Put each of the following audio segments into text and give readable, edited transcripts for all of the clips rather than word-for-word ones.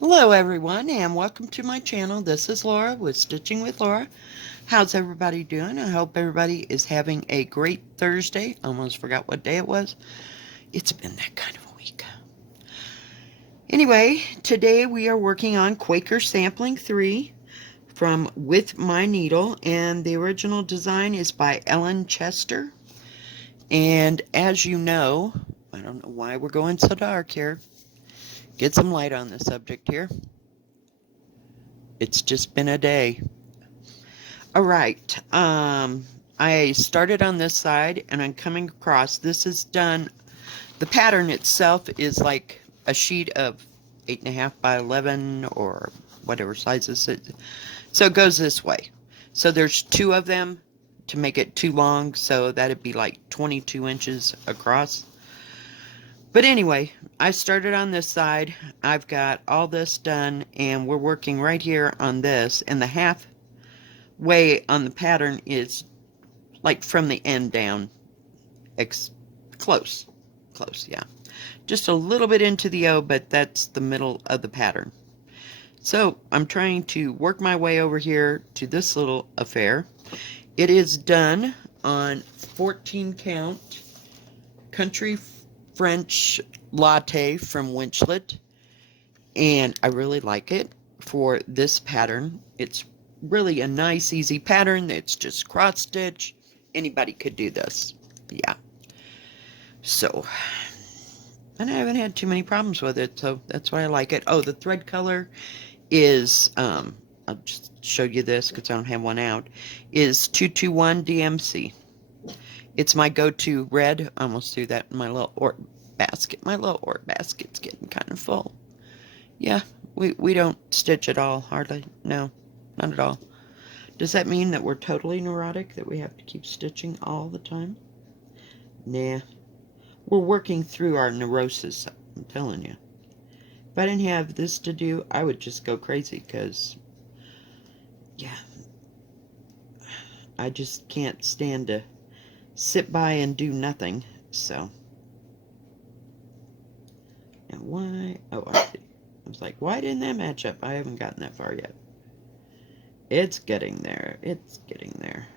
Hello everyone and welcome to my channel. This is Laura with Stitching with Laura. How's everybody doing? I hope everybody is having a great Thursday. Almost forgot what day it was. It's been that kind of a week. Anyway, today we are working on Quaker Sampling 3 from With My Needle, and the original design is by Ellen Chester. And as you know, I don't know why we're going so dark here. Get some light on the subject here. It's just been a day. All right. I started on this side and I'm coming across. This is done. The pattern itself is like a sheet of 8.5 by 11 or whatever sizes it. So it goes this way. So there's two of them to make it too long. So that'd be like 22 inches across. But anyway, I started on this side. I've got all this done and we're working right here on this, and the half way on the pattern is like from the end down, close, yeah. Just a little bit into the O, but that's the middle of the pattern. So I'm trying to work my way over here to this little affair. It is done on 14 count Country French Latte from Winchlet, and I really like it for this pattern. It's really a nice, easy pattern. It's just cross stitch. Anybody could do this. Yeah. So, and I haven't had too many problems with it, so that's why I like it. Oh, the thread color is, I'll just show you this because I don't have one out, is 221 DMC. It's my go-to red. I almost threw that in my little orb basket. My little orb basket's getting kind of full. Yeah, we don't stitch at all, hardly. No, not at all. Does that mean that we're totally neurotic, that we have to keep stitching all the time? Nah. We're working through our neurosis, I'm telling you. If I didn't have this to do, I would just go crazy because, yeah, I just can't stand to sit by and do nothing, so. And why? Oh, I see. I was like, why didn't that match up? I haven't gotten that far yet. It's getting there. It's getting there.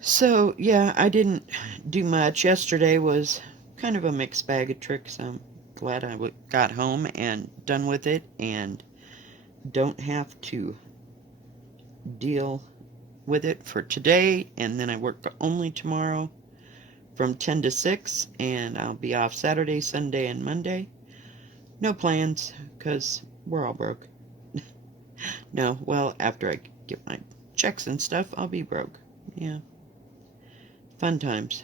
So, yeah, I didn't do much. Yesterday was kind of a mixed bag of tricks. I'm glad I got home and done with it and don't have to deal with it for today. And then I work only tomorrow from 10 to 6, and I'll be off Saturday, Sunday, and Monday. No plans, because we're all broke. No, well, after I get my checks and stuff, I'll be broke. Yeah. Fun times.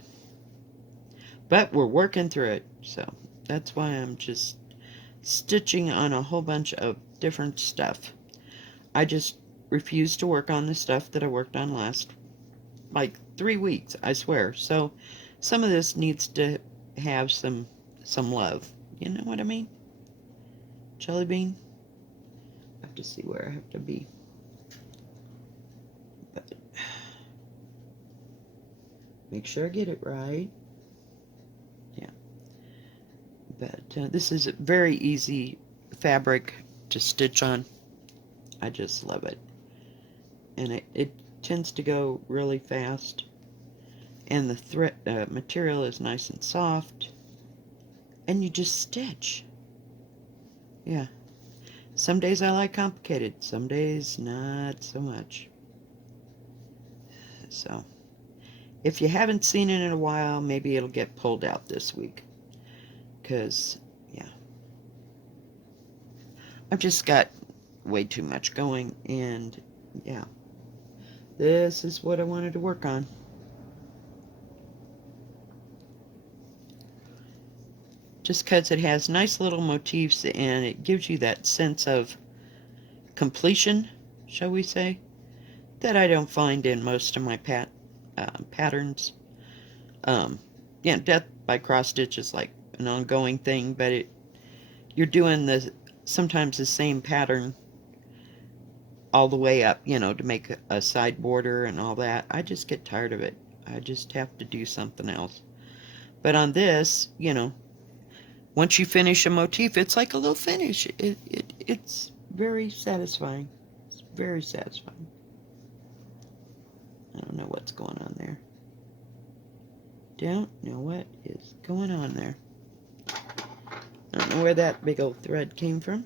But we're working through it, so that's why I'm just stitching on a whole bunch of different stuff. I just refuse to work on the stuff that I worked on last, like 3 weeks, I swear. So some of this needs to have some love. You know what I mean? Jelly bean? I have to see where I have to be. But make sure I get it right. Yeah. But this is a very easy fabric to stitch on. I just love it. And it tends to go really fast. And the thread material is nice and soft. And you just stitch. Yeah. Some days I like complicated. Some days not so much. So, if you haven't seen it in a while, maybe it'll get pulled out this week. Because, yeah. I've just got way too much going, and, yeah. This is what I wanted to work on. Just because it has nice little motifs, and it gives you that sense of completion, shall we say, that I don't find in most of my patterns. Yeah, death by cross stitch is like an ongoing thing, but you're doing sometimes the same pattern all the way up, to make a side border and all that. I just get tired of it. I just have to do something else. But on this, once you finish a motif, it's like a little finish. It's very satisfying. It's very satisfying. I don't know what's going on there. Don't know what is going on there. I don't know where that big old thread came from,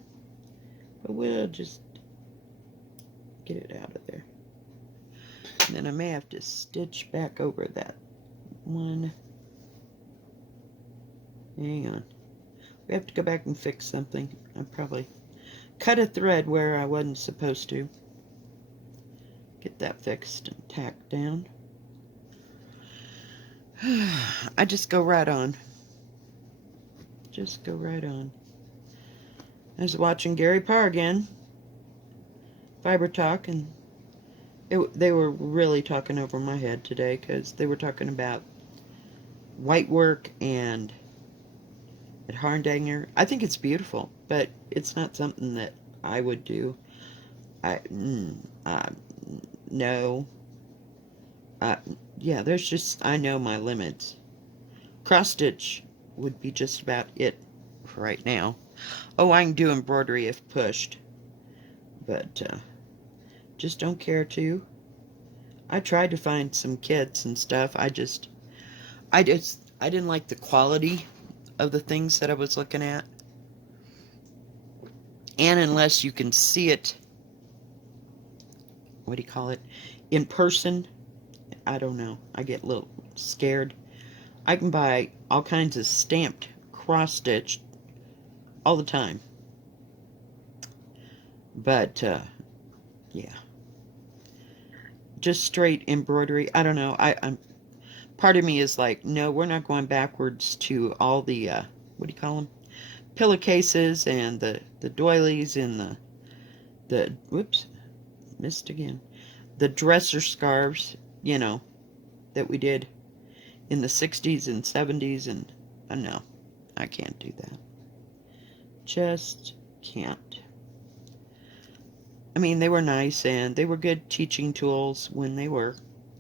but we'll just get it out of there. And then I may have to stitch back over that one. Hang on. We have to go back and fix something. I probably cut a thread where I wasn't supposed to. Get that fixed and tacked down. I just go right on. Just go right on. I was watching Gary Parr again, Fiber Talk, and they were really talking over my head today because they were talking about white work and at Hardanger. I think it's beautiful, but it's not something that I would do. No. Yeah, there's just, I know my limits. Cross stitch would be just about it for right now. Oh, I can do embroidery if pushed, but just don't care to. I tried to find some kits and stuff. I didn't like the quality of the things that I was looking at. And unless you can see it, what do you call it, in person, I don't know. I get a little scared. I can buy all kinds of stamped cross stitch all the time. But, yeah. Just straight embroidery. I don't know. I'm part of me is like, no, we're not going backwards to all the, what do you call them? Pillowcases and the doilies and the, whoops, missed again. The dresser scarves, you know, that we did in the 60s and 70s, and no, I can't do that. Just can't. I mean, they were nice and they were good teaching tools when they were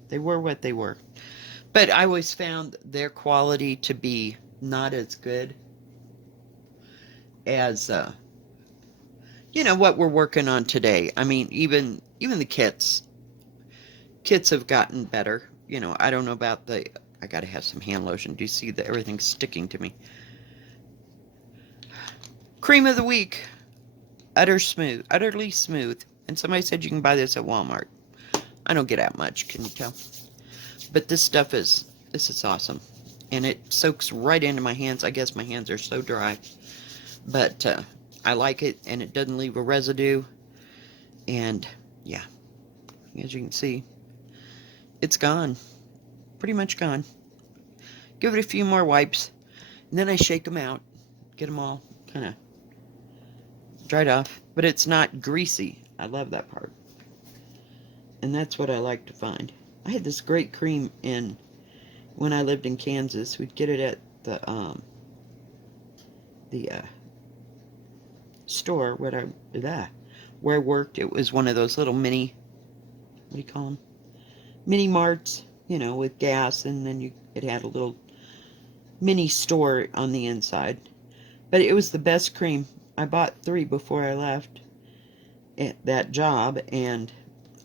what they were. But I always found their quality to be not as good as, you know, what we're working on today. I mean, even the kits have gotten better. You know, I don't know about I gotta have some hand lotion. Do you see that everything's sticking to me? Cream of the week. Utterly smooth. And somebody said you can buy this at Walmart. I don't get out much, can you tell? But this is awesome. And it soaks right into my hands. I guess my hands are so dry. But I like it, and it doesn't leave a residue. And yeah, as you can see, it's gone. Pretty much gone. Give it a few more wipes, and then I shake them out. Get them all kind of dried off. But it's not greasy. I love that part. And that's what I like to find. I had this great cream when I lived in Kansas. We'd get it at the store where I worked. It was one of those little mini, what do you call them? Mini marts, you know, with gas, and then it had a little mini store on the inside. But it was the best cream. I bought 3 before I left that job, and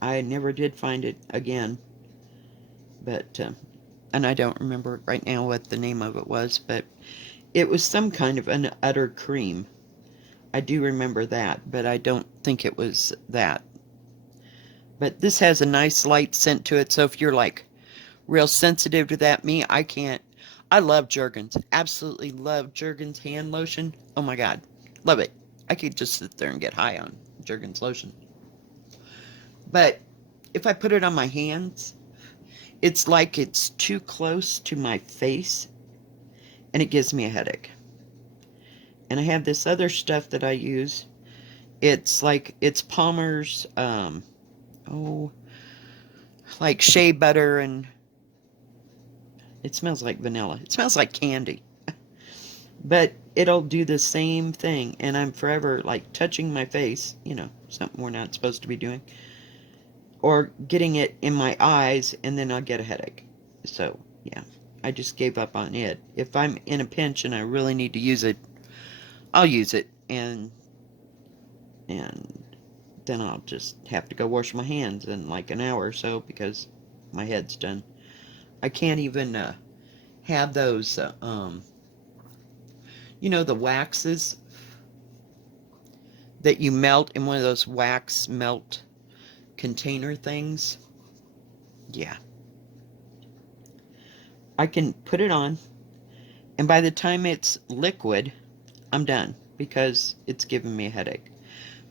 I never did find it again. But and I don't remember right now what the name of it was, but it was some kind of an utter cream. I do remember that, but I don't think it was that. But this has a nice light scent to it, so if you're like real sensitive to that, I can't. I love Jergens. Absolutely love Jergens hand lotion. Oh my God. Love it. I could just sit there and get high on Jergens lotion. But if I put it on my hands, it's like it's too close to my face, and it gives me a headache. And I have this other stuff that I use. It's Palmer's, like shea butter, and it smells like vanilla. It smells like candy. But it'll do the same thing, and I'm forever like touching my face, you know, something we're not supposed to be doing, or getting it in my eyes, and then I'll get a headache. So yeah, I just gave up on it. If I'm in a pinch and I really need to use it, I'll use it, and then I'll just have to go wash my hands in like an hour or so because my head's done. I can't even have those, the waxes that you melt in one of those wax melt container things. Yeah. I can put it on, and by the time it's liquid, I'm done because it's giving me a headache.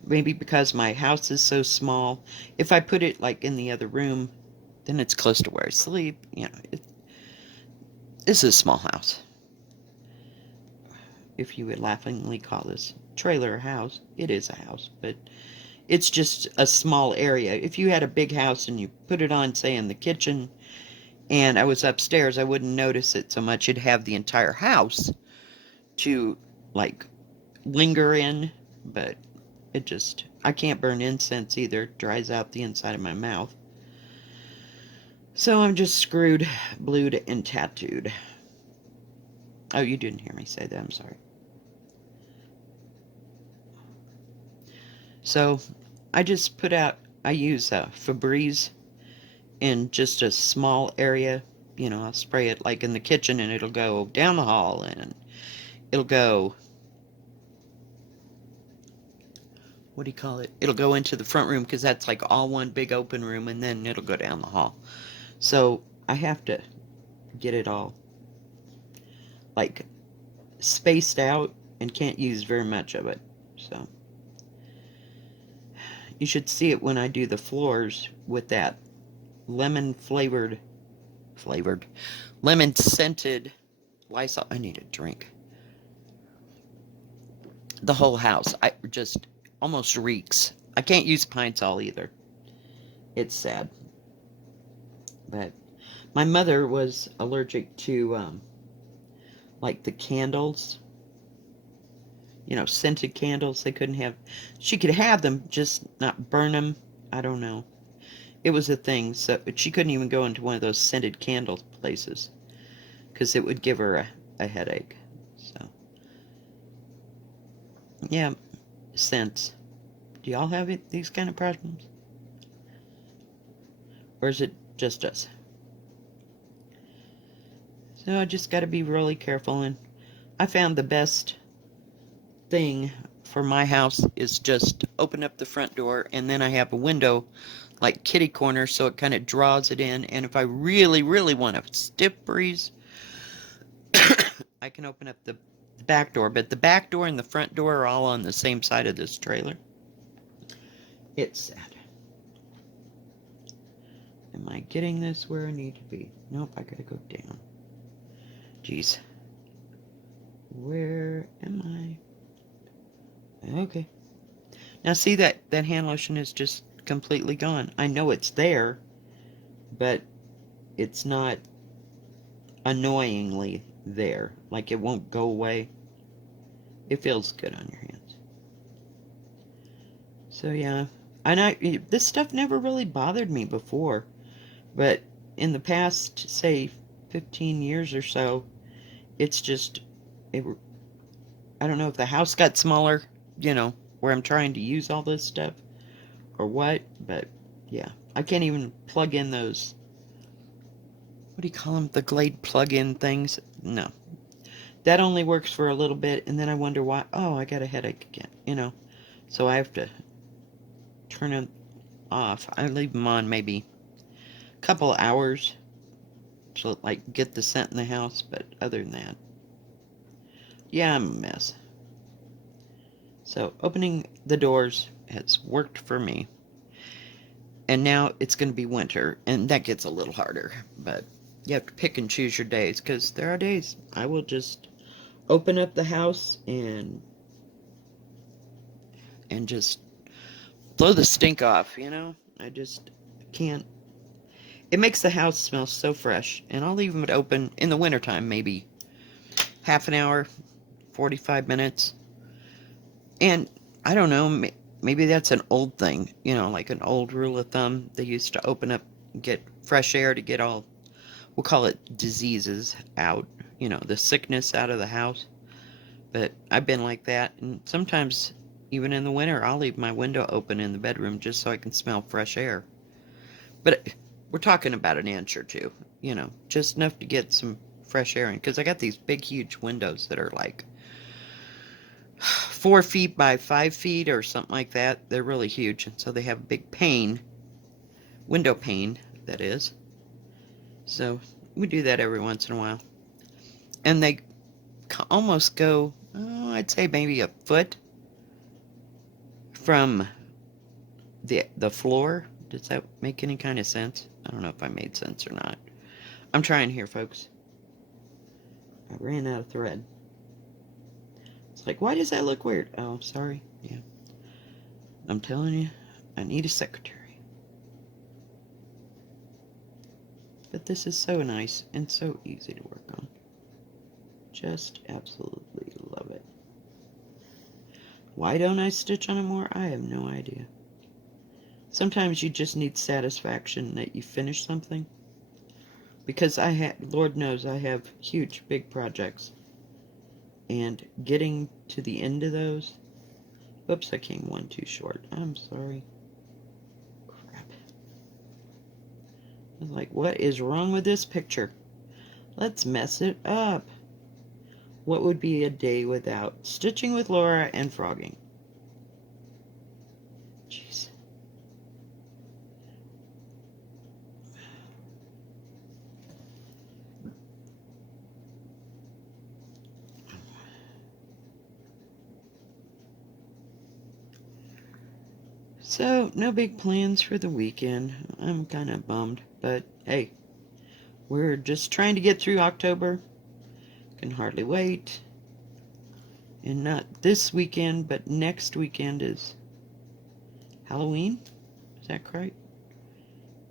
Maybe because my house is so small. If I put it like in the other room, then it's close to where I sleep. This is a small house. If you would laughingly call this trailer a house, it is a house, but it's just a small area. If you had a big house and you put it on, say, in the kitchen, and I was upstairs, I wouldn't notice it so much. You'd have the entire house to, like, linger in, but I can't burn incense either. It dries out the inside of my mouth. So I'm just screwed, blued, and tattooed. Oh, you didn't hear me say that. I'm sorry. So I just I use Febreze in just a small area. I'll spray it like in the kitchen and it'll go down the hall and it'll go, what do you call it? It'll go into the front room because that's like all one big open room, and then it'll go down the hall. So I have to get it all like spaced out and can't use very much of it. So you should see it when I do the floors with that lemon flavored, lemon scented Lysol. I need a drink. The whole house, I just almost reeks. I can't use Pine Sol either. It's sad. But my mother was allergic to like the candles, scented candles. She could have them, just not burn them. I don't know. It was a thing, so she couldn't even go into one of those scented candle places because it would give her a headache. So, yeah, scents. Do y'all have these kind of problems? Or is it just us? So I just got to be really careful, and I found the best thing for my house is just open up the front door, and then I have a window like kitty corner, so it kind of draws it in, and if I really, really want a stiff breeze, I can open up the back door, but the back door and the front door are all on the same side of this trailer. It's sad. Am I getting this where I need to be? Nope, I gotta go down. Jeez. Where am I? Okay. Now see that hand lotion is just completely gone. I know it's there, but it's not annoyingly there. Like it won't go away. It feels good on your hands. So yeah. This stuff never really bothered me before, but in the past, say, 15 years or so, it's just, I don't know if the house got smaller, where I'm trying to use all this stuff, or what, but yeah. I can't even plug in those, what do you call them, the Glade plug-in things? No. That only works for a little bit, and then I wonder why, oh, I got a headache again, So I have to turn them off. I leave them on maybe a couple of hours, so like get the scent in the house, but other than that, yeah, I'm a mess. So opening the doors has worked for me. And now it's going to be winter, and that gets a little harder. But you have to pick and choose your days, because there are days I will just open up the house and just blow the stink off, I just can't. It makes the house smell so fresh, and I'll leave it open in the wintertime, maybe half an hour, 45 minutes. And I don't know, maybe that's an old thing, like an old rule of thumb. They used to open up and get fresh air to get all, we'll call it diseases out, the sickness out of the house. But I've been like that, and sometimes even in the winter I'll leave my window open in the bedroom just so I can smell fresh air. But we're talking about an inch or two, just enough to get some fresh air in, because I got these big huge windows that are like 4 feet by 5 feet or something like that. They're really huge, and so they have a big pane, window pane, that is. So we do that every once in a while. And they almost go, oh, I'd say maybe a foot from the floor. Does that make any kind of sense? I don't know if I made sense or not. I'm trying here, folks. I ran out of thread. It's like, why does that look weird? Oh, I'm sorry. Yeah. I'm telling you, I need a secretary. But this is so nice and so easy to work on. Just absolutely love it. Why don't I stitch on it more? I have no idea. Sometimes you just need satisfaction that you finish something. Because Lord knows I have huge, big projects. And getting to the end of those... Whoops, I came one too short. I'm sorry. Crap. I was like, what is wrong with this picture? Let's mess it up. What would be a day without stitching with Laura and frogging? Jeez. So, no big plans for the weekend. I'm kind of bummed, but hey, we're just trying to get through October. Can hardly wait. And not this weekend, but next weekend is Halloween. Is that correct?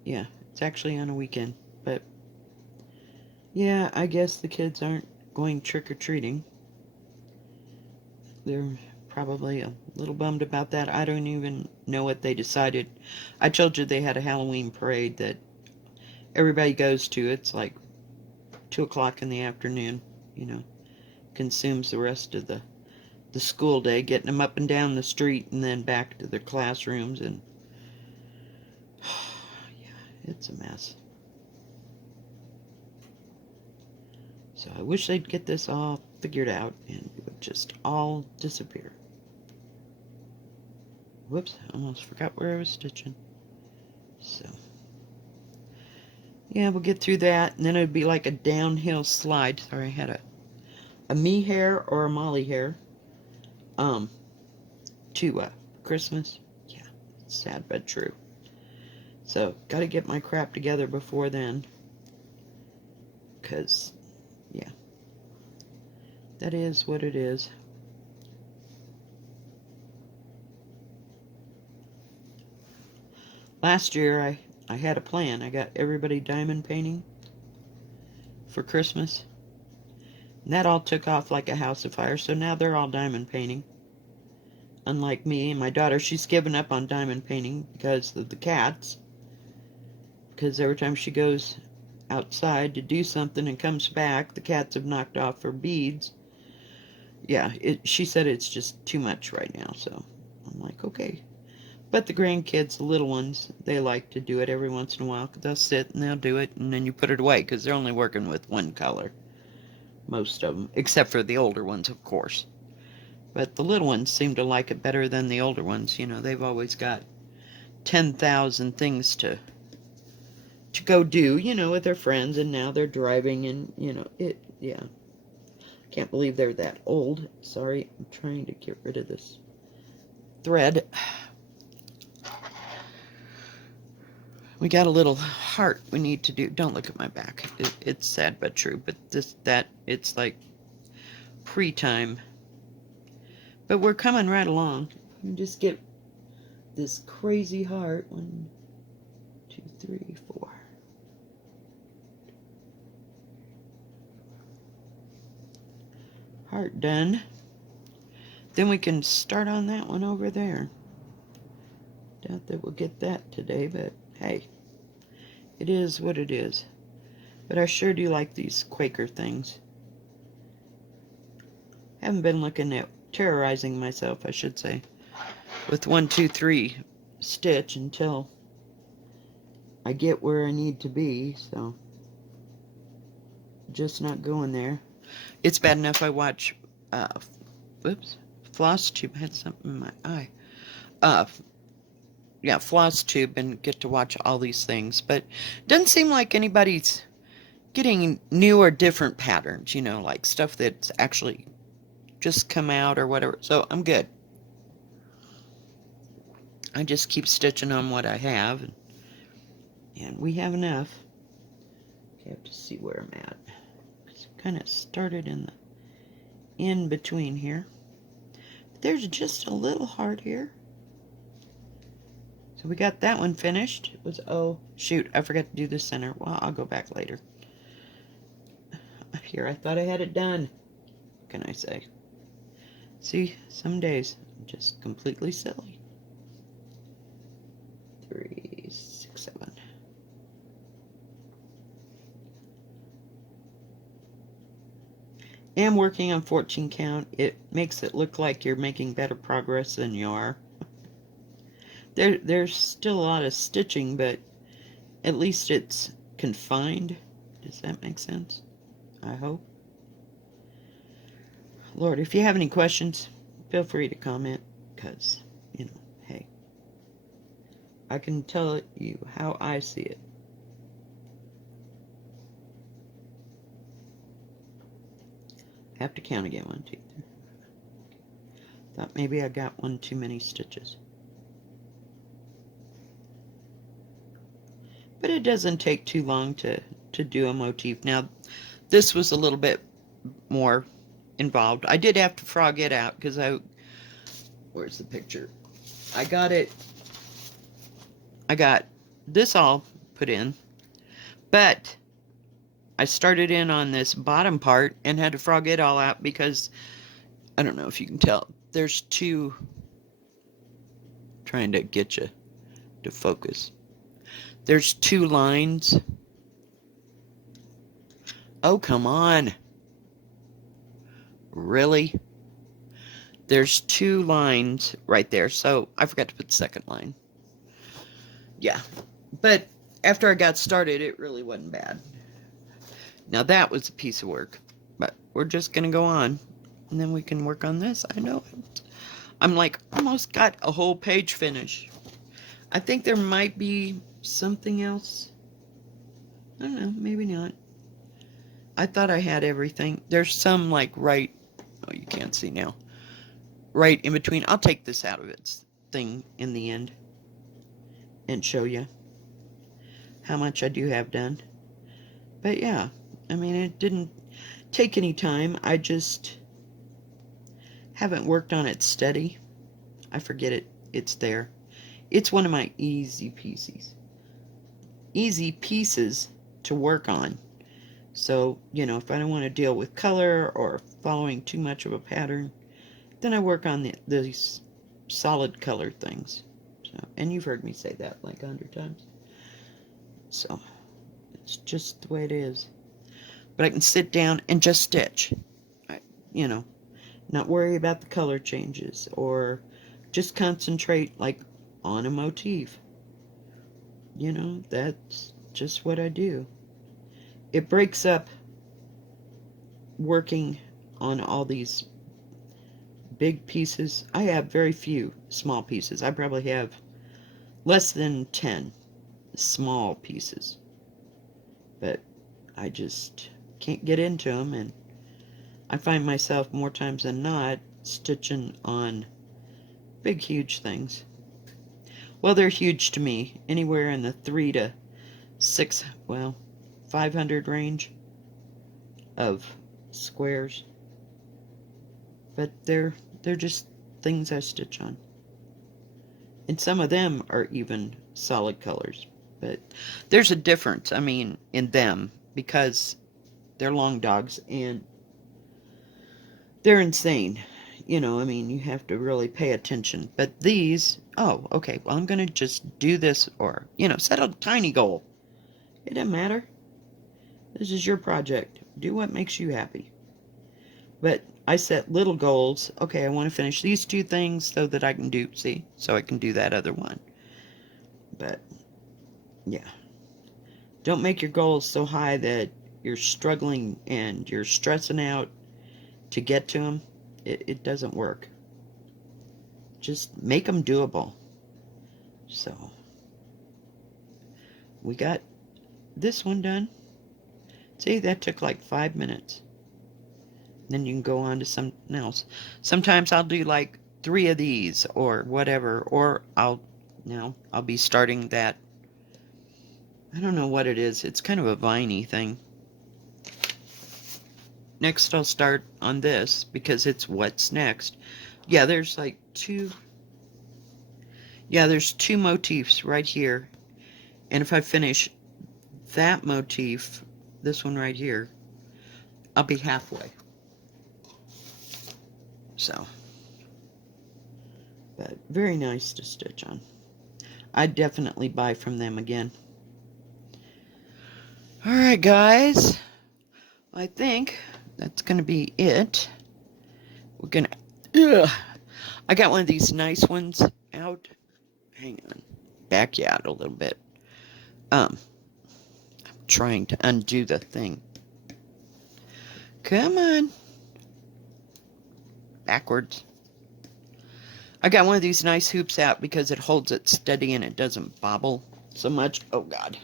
Yeah, it's actually on a weekend. But yeah, I guess the kids aren't going trick-or-treating. They're probably a little bummed about that. I don't even know what they decided. I told you they had a Halloween parade that everybody goes to. It's like 2 o'clock in the afternoon, consumes the rest of the school day, getting them up and down the street and then back to their classrooms. And yeah, it's a mess. So I wish they'd get this all figured out and it would just all disappear. Whoops, I almost forgot where I was stitching. So yeah, we'll get through that, and then it'd be like a downhill slide. Sorry, I had a me hair or a Molly hair to Christmas. Yeah, it's sad but true. So gotta get my crap together before then, because yeah, that is what it is. Last year I had a plan. I got everybody diamond painting for Christmas, and that all took off like a house of fire. So now they're all diamond painting. Unlike me and my daughter, she's given up on diamond painting because of the cats. Because every time she goes outside to do something and comes back, the cats have knocked off her beads. Yeah, she said it's just too much right now, so I'm like, okay. But the grandkids, the little ones, they like to do it every once in a while. They'll sit and they'll do it, and then you put it away, because they're only working with one color. Most of them, except for the older ones, of course. But the little ones seem to like it better than the older ones. They've always got 10,000 things to go do, with their friends, and now they're driving, and, yeah. Can't believe they're that old. Sorry, I'm trying to get rid of this thread. We got a little heart we need to do. Don't look at my back. It's sad but true, but it's like pre-time. But we're coming right along. Just get this crazy heart. 1, 2, 3, 4. Heart done. Then we can start on that one over there. Doubt that we'll get that today, but hey, it is what it is. But I sure do like these Quaker things. Haven't been looking at terrorizing myself, I should say, with 1, 2, 3 stitch until I get where I need to be, so just not going there. It's bad enough I watch, whoops, floss tube. I had something in my eye. Yeah, floss tube and get to watch all these things, but doesn't seem like anybody's getting new or different patterns, you know, like stuff that's actually just come out or whatever. So I'm good. I just keep stitching on what I have, and we have enough. I have to see where I'm at. It's kind of started in between here. But there's just a little heart here. So we got that one finished. It was, oh shoot, I forgot to do the center. Well, I'll go back later. Here, I thought I had it done. What can I say? See, some days I'm just completely silly. 3, 6, 7. And working on 14 count, it makes it look like you're making better progress than you are. There's still a lot of stitching, but at least it's confined. Does that make sense? I hope. Lord, if you have any questions, feel free to comment, because, you know, hey, I can tell you how I see it. I have to count again. 1, 2, 3. Thought maybe I got one too many stitches. But it doesn't take too long to do a motif. Now, this was a little bit more involved. I did have to frog it out because where's the picture? I got this all put in, but I started in on this bottom part and had to frog it all out because, I don't know if you can tell, there's two, trying to get you to focus. There's 2 lines. Oh, come on. Really? There's 2 lines right there, so I forgot to put the second line. Yeah, but after I got started, it really wasn't bad. Now that was a piece of work, but we're just going to go on, and then we can work on this. I know it. I'm like, almost got a whole page finished. I think there might be something else. I don't know, maybe not. I thought I had everything. There's some like right, oh, you can't see now, right in between. I'll take this out of its thing in the end and show you how much I do have done. But yeah, I mean, it didn't take any time. I just haven't worked on it steady. I forget it's there. It's one of my easy pieces to work on. So, you know, if I don't want to deal with color or following too much of a pattern, then I work on these solid color things. So, and you've heard me say that like 100 times. So, it's just the way it is. But I can sit down and just stitch. You know, not worry about the color changes or just concentrate like on a motif. You know, that's just what I do. It breaks up working on all these big pieces. I have very few small pieces. I probably have less than 10 small pieces. But I just can't get into them, and I find myself more times than not stitching on big, huge things. Well, they're huge to me, anywhere in the 3 to 6, well, 500 range of squares. But they're just things I stitch on. And some of them are even solid colors. But there's a difference, I mean, in them, because they're long dogs and they're insane. You know, I mean, you have to really pay attention. But these, oh, okay, well, I'm going to just do this, or, you know, set a tiny goal. It doesn't matter. This is your project. Do what makes you happy. But I set little goals. Okay, I want to finish these 2 things so that I can do, see, so I can do that other one. But, yeah. Don't make your goals so high that you're struggling and you're stressing out to get to them. It doesn't work. Just make them doable. So, we got this one done. See, that took like 5 minutes. Then you can go on to something else. Sometimes I'll do like 3 of these or whatever, or I'll be starting that. I don't know what it is. It's kind of a viney thing. Next I'll start on this because it's what's next. Yeah, there's like 2. Yeah, there's 2 motifs right here. And if I finish that motif, this one right here, I'll be halfway. So, but very nice to stitch on. I'd definitely buy from them again. Alright guys, I think that's going to be it. We're going to, I got one of these nice ones out. Hang on, back you out a little bit. I'm trying to undo the thing. Come on. Backwards. I got one of these nice hoops out because it holds it steady and it doesn't bobble so much. Oh God.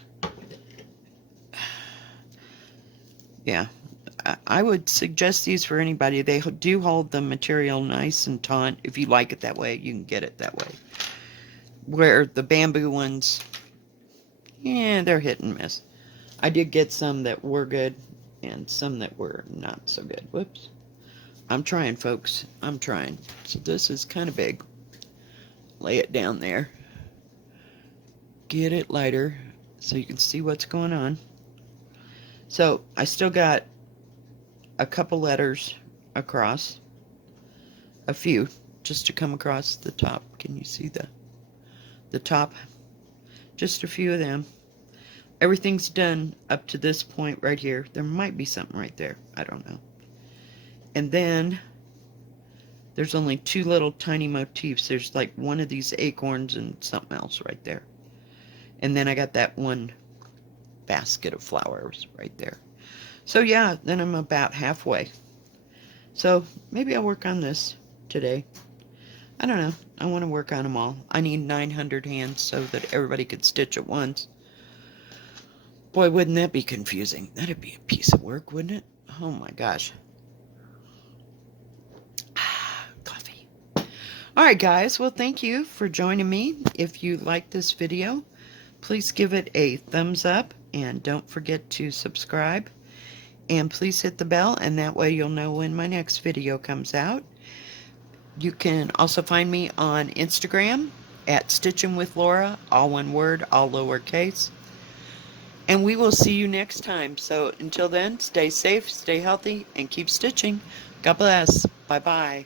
Yeah, I would suggest these for anybody. They do hold the material nice and taut. If you like it that way, you can get it that way. Where the bamboo ones, yeah, they're hit and miss. I did get some that were good and some that were not so good. Whoops. I'm trying, folks. I'm trying. So this is kind of big. Lay it down there. Get it lighter so you can see what's going on. So I still got a couple letters across, a few, just to come across the top. Can you see the top? Just a few of them. Everything's done up to this point right here. There might be something right there. I don't know. And then there's only 2 little tiny motifs. There's like one of these acorns and something else right there. And then I got that one basket of flowers right there. So yeah, then I'm about halfway. So maybe I'll work on this today. I don't know. I want to work on them all. I need 900 hands so that everybody could stitch at once. Boy, wouldn't that be confusing? That'd be a piece of work, wouldn't it? Oh my gosh. Coffee. Alright guys, well thank you for joining me. If you like this video, please give it a thumbs up and don't forget to subscribe. And please hit the bell, and that way you'll know when my next video comes out. You can also find me on Instagram at Stitchin with Laura, all one word, all lowercase. And we will see you next time. So until then, stay safe, stay healthy, and keep stitching. God bless. Bye-bye.